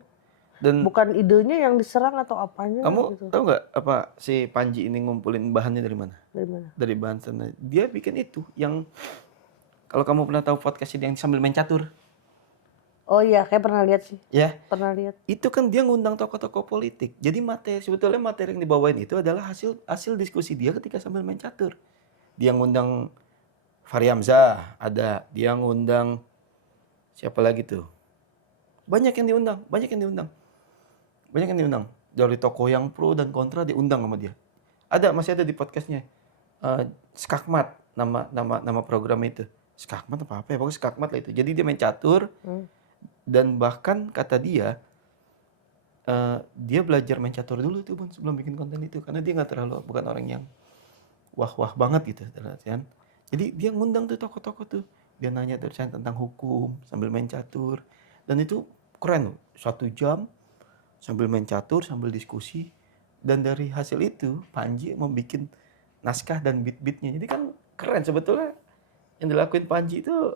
Dan Bukan idenya yang diserang atau apanya kamu gitu. tahu nggak apa si Panji ini ngumpulin bahannya dari mana? Dari mana? Dari bahan sana. Dia bikin itu yang kalau kamu pernah tahu podcast yang sambil main catur. Oh iya, kayak pernah lihat sih. Ya, Pernah lihat. itu kan dia ngundang tokoh-tokoh politik. Jadi sebetulnya materi yang dibawain itu adalah hasil diskusi dia ketika sambil main catur. Dia ngundang Fahri Hamzah, ada. Dia ngundang siapa lagi tuh? Banyak yang diundang. Dari tokoh yang pro dan kontra diundang sama dia. Masih ada di podcastnya. Skakmat nama program itu. Skakmat apa ya? Pokoknya Skakmat lah itu. Jadi dia main catur. Dan bahkan kata dia belajar main catur dulu tuh Bang sebelum bikin konten itu karena dia bukan orang yang wah banget gitu kan. Jadi dia ngundang tuh tokoh-tokoh tuh. Dia nanya dosen tentang hukum sambil main catur dan itu keren loh. 1 jam sambil main catur sambil diskusi dan dari hasil itu Panji membuat naskah dan beat-beatnya. Jadi kan keren sebetulnya yang dilakuin Panji itu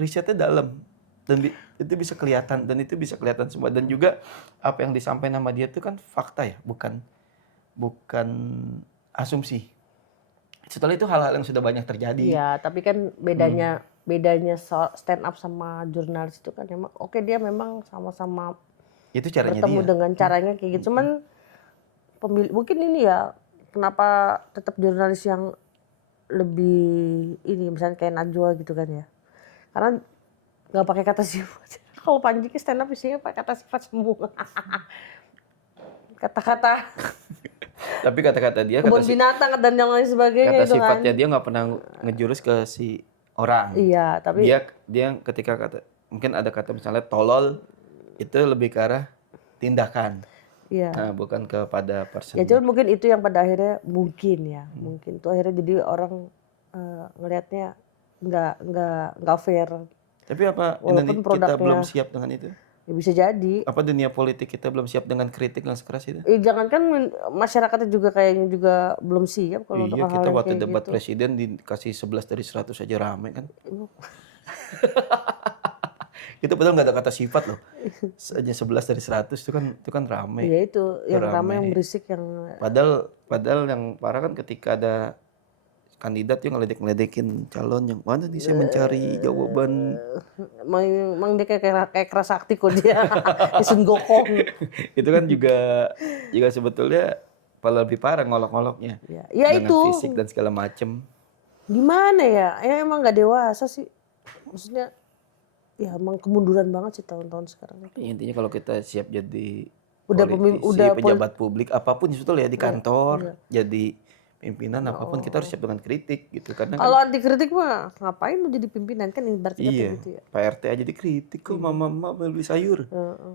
risetnya dalam. Dan itu bisa kelihatan semua dan juga apa yang disampaikan sama dia itu kan fakta ya bukan asumsi. Setelah itu hal-hal yang sudah banyak terjadi. Iya, tapi kan bedanya stand up sama jurnalis itu kan emang dia memang sama-sama itu caranya bertemu dia dengan caranya kayak gitu. Cuman mungkin ini ya kenapa tetap jurnalis yang lebih ini misalnya kayak Najwa gitu kan ya. Karena nggak pakai kata sifat. Kalau Panji ke stand up isinya pakai kata sifat semua. Kata-kata. Tapi kata-kata dia kebun binatang dan yang lain sebagainya. Kata sifatnya dia nggak pernah ngejurus ke si orang. Iya, tapi dia ketika mungkin ada kata misalnya tolol itu lebih ke arah tindakan. Iya. Nah, bukan kepada person. Ya cuman mungkin itu yang pada akhirnya mungkin itu akhirnya jadi orang ngelihatnya nggak fair. Tapi apa kita belum siap dengan itu? Ya bisa jadi. Apa dunia politik kita belum siap dengan kritik yang sekeras itu? Jangankan masyarakatnya juga kayaknya juga belum siap kalau untuk hal-hal kita yang waktu kayak debat gitu. presiden dikasih 11 dari 100 aja rame kan? Itu padahal nggak ada kata sifat loh. Hanya 11 dari 100 itu kan rame. Iya itu yang rame yang berisik yang. Padahal yang parah kan ketika ada kandidat yang ngeledekin calon yang mana nih saya mencari jawaban. Emang dia kayak keras sakti kok dia. Sun Gokong. Itu kan juga sebetulnya lebih parah ngolok-ngoloknya. Ya dengan itu. Fisik dan segala macem. Gimana ya? Ya emang nggak dewasa sih. Maksudnya ya emang kemunduran banget sih tahun-tahun sekarang. Intinya kalau kita siap jadi pejabat publik apapun sebetulnya ya di kantor, jadi pimpinan apapun kita harus siap dengan kritik gitu karena kalau anti kritik mah ngapain lu jadi pimpinan kan berarti gitu ya. Pak RT aja dikritik kok mama beli sayur.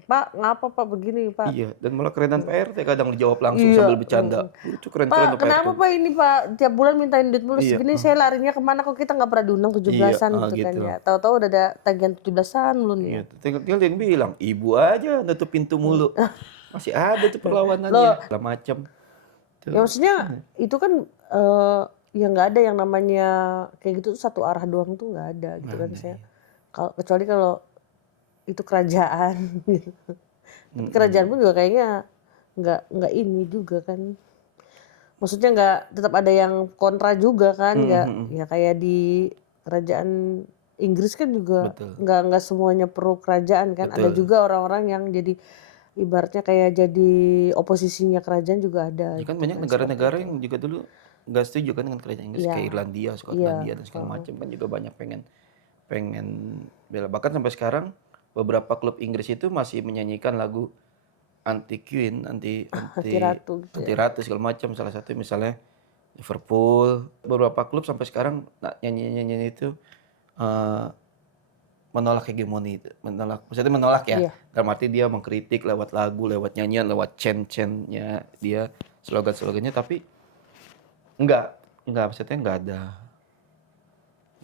Pak ngapa Pak begini Pak? Iya dan malah kerenan Pak RT kadang dijawab langsung sambil bercanda. Itu keren-keren Pak kenapa Pak ini Pak tiap bulan mintain duit mulu segini saya larinya kemana kok kita nggak pernah diundang 17-an gitu kan ya. Tahu-tahu udah ada tagihan 17-an lu nih. Tinggal dia bilang ibu aja nutup pintu mulu. Masih ada tuh perlawanannya segala macam. Ya maksudnya itu kan ya nggak ada yang namanya kayak gitu satu arah doang tuh nggak ada gitu kan saya. Kecuali kalau itu kerajaan gitu. Kerajaan pun juga kayaknya nggak ini juga kan. Maksudnya nggak tetap ada yang kontra juga kan nggak ya kayak di kerajaan Inggris kan juga nggak semuanya pro kerajaan kan. Ada juga orang-orang yang jadi ibaratnya kayak jadi oposisinya kerajaan juga ada. Ya kan banyak negara-negara yang juga dulu nggak setuju kan dengan kerajaan Inggris, kayak Iya, Irlandia, iya, Skotlandia dan segala heeh. macam kan juga banyak pengen pengen bela. Bahkan sampai sekarang beberapa klub Inggris itu masih menyanyikan lagu anti Queen, anti Hati anti Ratu gitu anti ya. ratu segala macam. Salah satu misalnya Liverpool, beberapa klub sampai sekarang nyanyi-nyanyi itu eh, menolak hegemoni itu, maksudnya menolak ya. Iya, Dalam arti dia mengkritik lewat lagu, lewat nyanyian, lewat chant-chantnya dia, slogan-slogannya, tapi enggak, maksudnya enggak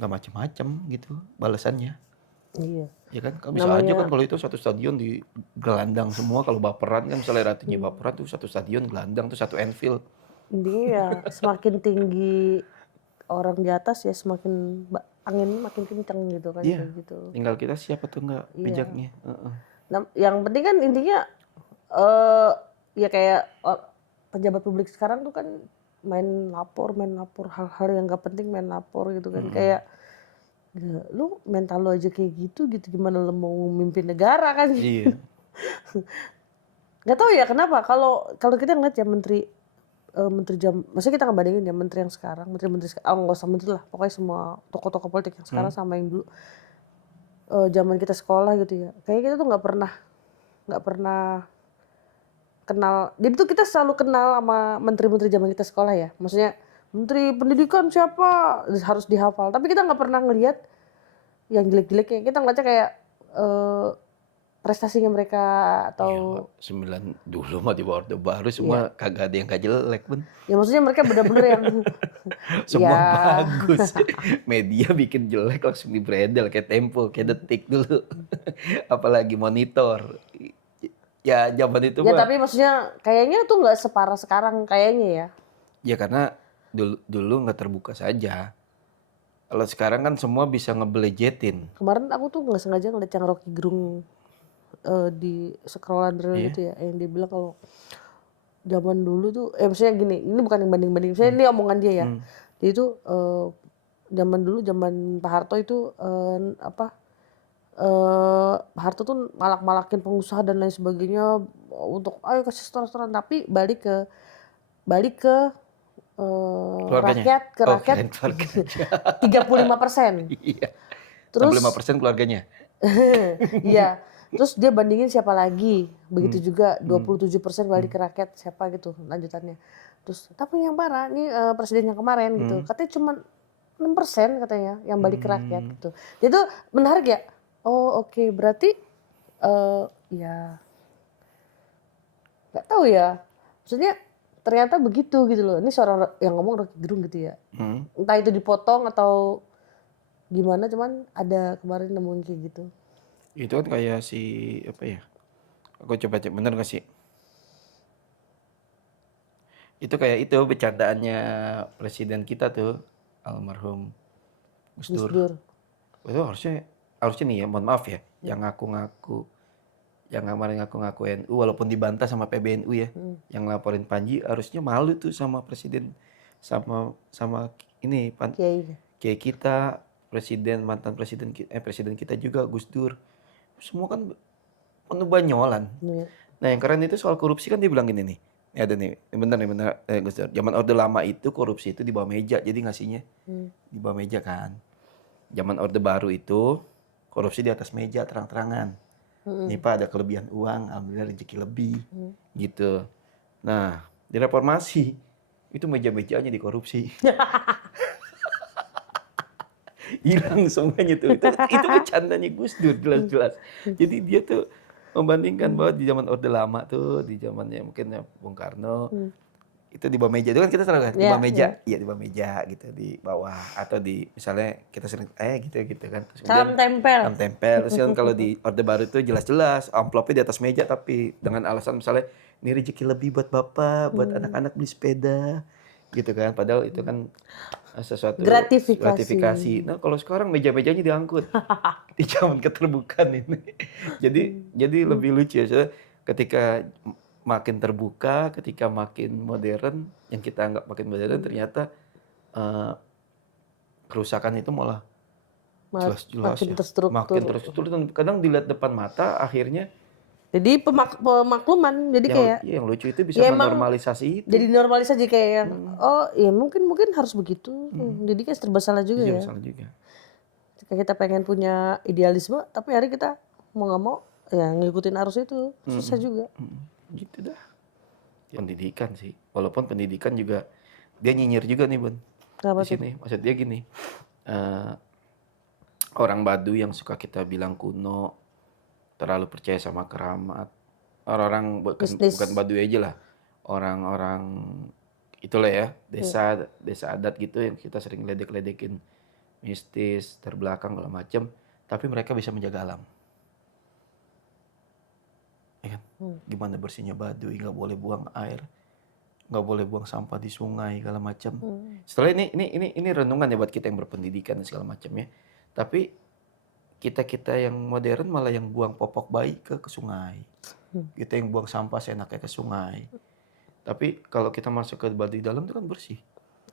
macem-macem gitu balasannya. iya. Ya kan, kan bisa aja kan Namanya kalau itu satu stadion digelandang semua kalau baperan kan, misalnya Ratunya baperan tuh satu stadion gelandang tuh satu Anfield. intinya ya semakin tinggi orang di atas ya semakin angin makin kencang gitu kan Iya, kayak gitu. tinggal kita siapa tuh enggak Iya. bijaknya. Heeh. Nah, yang penting kan intinya eh ya kayak pejabat publik sekarang tuh kan main lapor hal-hal yang gak penting main lapor gitu kan Mm-mm. kayak gila, lu mental lu aja kayak gitu gimana lu mau memimpin negara kan. Iya. Nggak tahu ya kenapa kalau kalau kita ngeliat ya menteri maksudnya kita ngebandingin ya menteri yang sekarang nggak usah menteri lah pokoknya semua tokoh-tokoh politik yang sekarang Hmm. sama yang dulu zaman kita sekolah gitu ya kayak kita tuh nggak pernah kenal. Jadi tuh kita selalu kenal sama menteri-menteri zaman kita sekolah ya. Maksudnya menteri pendidikan siapa harus dihafal. Tapi kita nggak pernah ngelihat yang jelek-jeleknya. Kita ngeliatnya kayak eh, prestasinya mereka Iya, atau 9 dulu mah di Orde Baru ya, semua kagak ada yang gak jelek pun. ya maksudnya mereka bener-bener yang Semua ya bagus. Media bikin jelek langsung dibredel kayak Tempo, kayak Detik dulu. Apalagi Monitor. Ya zaman itu ya mah tapi maksudnya kayaknya tuh nggak separah sekarang kayaknya ya. ya karena dulu nggak terbuka saja. Kalau sekarang kan semua bisa ngebelejetin. Kemarin aku tuh nggak sengaja ngeliat yang Rocky Gerung di scrollan reel Iya. gitu ya yang dia bilang kalau zaman dulu tuh maksudnya gini ini bukan yang banding-banding saya Hmm. ini omongan dia ya Hmm. dia itu zaman dulu zaman Pak Harto itu apa Pak Harto tuh malak-malakin pengusaha dan lain sebagainya untuk ayo kasih setoran-setoran tapi balik ke Keluarganya. rakyat ke Oh, rakyat kirain keluarganya. 35%. Iya. Terus 65% keluarganya. iya. Terus dia bandingin siapa lagi. Hmm. Begitu juga Hmm. 27% balik ke rakyat siapa gitu lanjutannya. Terus tapi yang parah nih presiden yang kemarin gitu. Hmm. Katanya cuma 6% katanya yang balik ke rakyat Hmm. gitu. Jadi itu menarik ya. Oh oke, berarti ya nggak tahu ya. Maksudnya ternyata begitu gitu loh. Ini seorang yang ngomong Rocky Gerung gitu ya. Hmm. Entah itu dipotong atau gimana cuman ada kemarin nemuin kayak gitu. Itu kan kayak si apa ya? Aku coba cek bener gak sih? Itu kayak itu bercandaannya presiden kita tuh, almarhum Gus Gus Dur. Dur. Itu harusnya nih ya, mohon maaf ya, yang kemarin ngaku-ngaku NU walaupun dibantah sama PBNU ya, yang laporin Panji harusnya malu tuh sama presiden, sama sama ini Kiai. kayak kita, mantan presiden kita juga Gus Dur. Semua kan penuh banyolan. Iya. Nah yang keren itu soal korupsi kan dia bilang gini nih. Ini ada nih, ini bener Gus Dur. Zaman Orde Lama itu korupsi itu di bawah meja, jadi ngasihnya di bawah meja kan. Zaman Orde Baru itu korupsi di atas meja terang-terangan. Nih Pak ada kelebihan uang, alhamdulillah rezeki lebih, gitu. Nah di reformasi itu meja-mejanya dikorupsi, hilang semuanya tuh. Itu bercandanya Gus Dur jelas-jelas. Jadi dia tuh membandingkan bahwa di zaman Orde Lama tuh, di zamannya mungkin ya Bung Karno, itu di bawah meja itu kan kita selalu kan di Iya, bawah meja, iya. iya di bawah meja gitu, di bawah atau di misalnya kita sering gitu kan, terus kemudian Salam tempel. salam tempel. Terus kan kalau di Orde Baru itu jelas-jelas amplopnya di atas meja tapi dengan alasan misalnya ini rezeki lebih buat bapak, buat anak-anak beli sepeda gitu kan, padahal itu kan sesuatu Gratifikasi. gratifikasi. Nah kalau sekarang meja-mejanya diangkut di zaman keterbukaan ini. Jadi lebih lucu ya. Soalnya ketika makin terbuka, ketika makin modern, yang kita anggap makin modern ternyata eh, kerusakan itu malah jelas-jelas Makin ya. terstruktur. Makin terstruktur dan kadang dilihat depan mata akhirnya Jadi pemakluman, jadi kayak Yang lucu itu bisa ya emang menormalisasi itu. jadi normalisasi kayak yang oh ya mungkin harus begitu. Jadi kan serba salah juga Iya, ya. salah juga. Ketika kita pengen punya idealisme, tapi hari kita mau nggak mau ya ngikutin arus itu susah juga. Gitu dah. Pendidikan sih. Walaupun pendidikan juga dia nyinyir juga nih Bun. Kenapa Di tuh? sini maksud dia gini. eh, Orang Baduy yang suka kita bilang kuno, terlalu percaya sama keramat. Orang-orang Bisnis. bukan Baduy aja lah. Orang-orang itulah ya, desa adat gitu yang kita sering ledek-ledekin mistis, terbelakang segala macam, tapi mereka bisa menjaga alam. Ya kan? Gimana bersihnya Baduy, nggak boleh buang air, nggak boleh buang sampah di sungai segala macam. Setelah ini renungan ya buat kita yang berpendidikan dan segala macam ya. Tapi kita yang modern malah yang buang popok bayi ke sungai. Kita yang buang sampah seenaknya ke sungai. Tapi kalau kita masuk ke Baduy dalam itu kan bersih.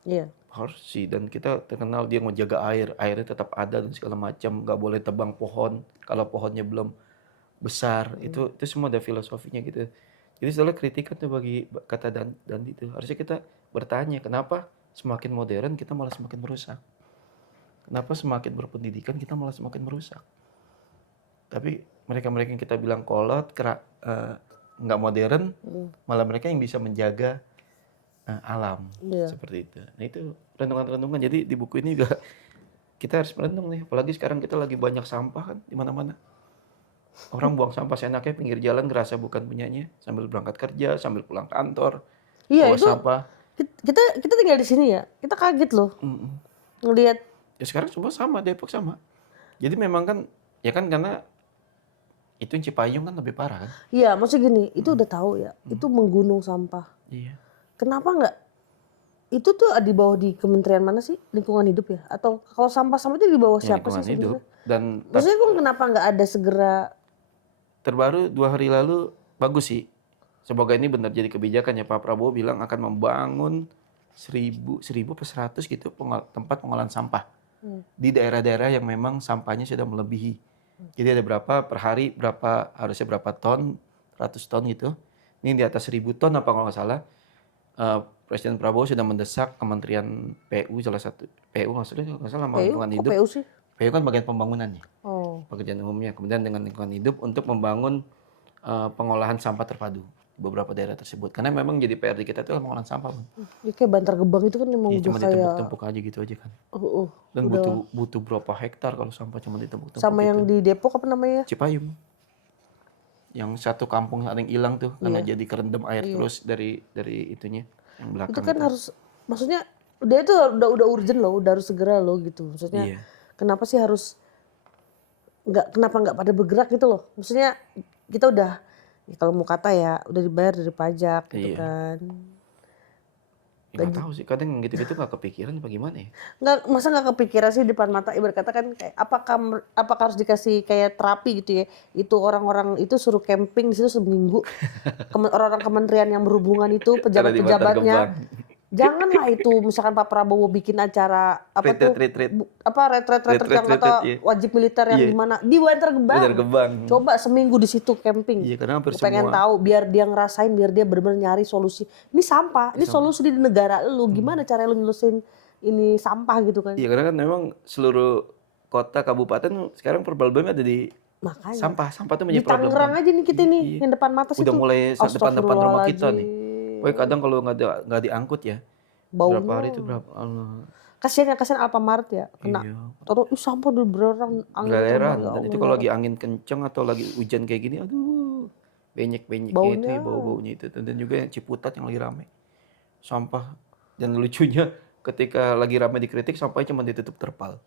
Iya. Bersih dan kita terkenal dia menjaga air, airnya tetap ada dan segala macam, nggak boleh tebang pohon kalau pohonnya belum besar. Itu semua ada filosofinya gitu. Jadi soalnya kritikan tuh bagi kata dan itu harusnya kita bertanya kenapa semakin modern kita malah semakin merusak. Kenapa semakin berpendidikan kita malah semakin merusak. Tapi mereka-mereka yang kita bilang kolot, nggak modern, malah mereka yang bisa menjaga alam. Seperti itu. Nah itu renungan-renungan. Jadi di buku ini juga kita harus merenung nih. Apalagi sekarang kita lagi banyak sampah kan di mana-mana. Orang buang sampah seenaknya pinggir jalan ngerasa bukan punyanya. Sambil berangkat kerja, sambil pulang kantor. Iya bawa itu sampah. kita tinggal di sini ya. Kita kaget loh ngelihat. Ya sekarang semua sama, Depok sama. Jadi memang kan ya kan karena itu Cipayung kan lebih parah kan. Iya maksudnya gini, itu udah tahu ya. Itu menggunung sampah. Iya. Kenapa nggak? Itu tuh di bawah di kementerian mana sih? Lingkungan hidup ya? Atau kalau sampah-sampah itu di bawah siapa Lingkungan sih hidup. sebenarnya? Dan Maksudnya kok kenapa nggak ada segera? terbaru 2 hari lalu bagus sih. Semoga ini benar jadi kebijakan ya. Pak Prabowo bilang akan membangun 1000 per 100 gitu tempat pengolahan sampah di daerah-daerah yang memang sampahnya sudah melebihi. Jadi ada berapa per hari, harusnya berapa ton, 100 ton gitu. Ini di atas 1000 ton apa kalau nggak salah. Presiden Prabowo sudah mendesak Kementerian PU salah satu PU maksudnya nggak salah lingkungan Kok hidup. PU sih? PU kan bagian pembangunannya. Oh. Pekerjaan umumnya, kemudian dengan lingkungan hidup untuk membangun pengolahan sampah terpadu di beberapa daerah tersebut. Karena memang jadi PR di kita itu pengolahan sampah. Ya kayak Bantar Gebang itu kan memang Ya, udah cuma kayak ditumpuk-tumpuk aja gitu aja kan. Dan udah. butuh berapa hektar kalau sampah cuma ditumpuk-tumpuk Sama gitu. yang di Depok apa namanya? Cipayung. Yang satu kampung ada yang hilang tuh karena jadi kerendam air terus dari itunya yang belakang. Itu kan harus, maksudnya udah urgent loh, udah harus segera loh gitu. Maksudnya kenapa sih harus kenapa nggak pada bergerak gitu loh? Maksudnya kita udah ya kalau mau kata ya udah dibayar dari pajak gitu kan. Ya, nggak tahu sih, kadang gitu-gitu nggak kepikiran apa gimana ya? Masa nggak kepikiran sih depan mata, ibarat kata kan kayak apakah harus dikasih kayak terapi gitu ya? Itu orang-orang itu suruh camping di situ seminggu. Orang-orang kementerian yang berhubungan itu pejabat-pejabatnya. Janganlah itu misalkan Pak Prabowo bikin acara apa retreat yang kata wajib militer yang gimana di Bantar Gebang. Coba seminggu di situ camping. Iya, karena hampir pengen semua. tahu biar dia ngerasain, biar dia benar-benar nyari solusi. Ini sampah, ini solusi di negara lu. Gimana cara lu nyelesain ini sampah gitu kan? Iya, karena kan memang seluruh kota kabupaten sekarang problemnya ada di Makanya. sampah tuh menjadi Di problem. Tangerang aja nih kita nih yang depan mata situ. Udah mulai depan rumah kita nih. Pokoknya kadang kalau nggak diangkut ya. Baunya. Berapa hari itu Kasian Alfamart ya kena. Terus sampah udah berang angin. Dan itu kalau lagi angin kenceng atau lagi hujan kayak gini, aduh, benyek-benyeknya itu, bau-baunya itu. Dan juga yang Ciputat yang lagi rame. Sampah. Dan lucunya ketika lagi rame dikritik sampahnya cuma ditutup terpal.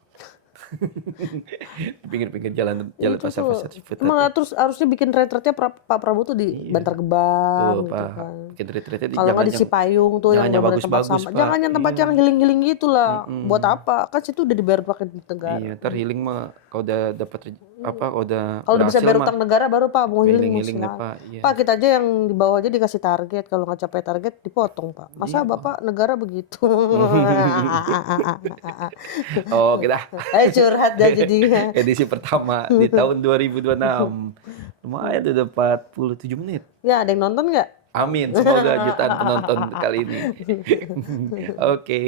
Di pinggir-pinggir jalan pasar Ciputat. Emang terus harusnya bikin retretnya Pak Prabowo tuh di Bantar Gebang gitu kan. Bikin retretnya kalau nggak di Cipayung tuh yang bagus-bagus, tempat sampah. Jangan yang tempat yang healing gitu lah. Buat apa? Kan situ udah dibayar pakai negara. Iya, healing mah kalau udah dapat kalau udah bisa bayar utang negara baru Pak mau healing Pak. Iya. Pak kita aja yang di bawah aja dikasih target, kalau nggak capai target dipotong Pak. Masa Bapak negara begitu? Oh kita curhat dah jadinya. edisi pertama di tahun 2026 Lumayan udah 47 menit. Ya, ada yang nonton nggak? Amin, semoga jutaan penonton kali ini. Oke.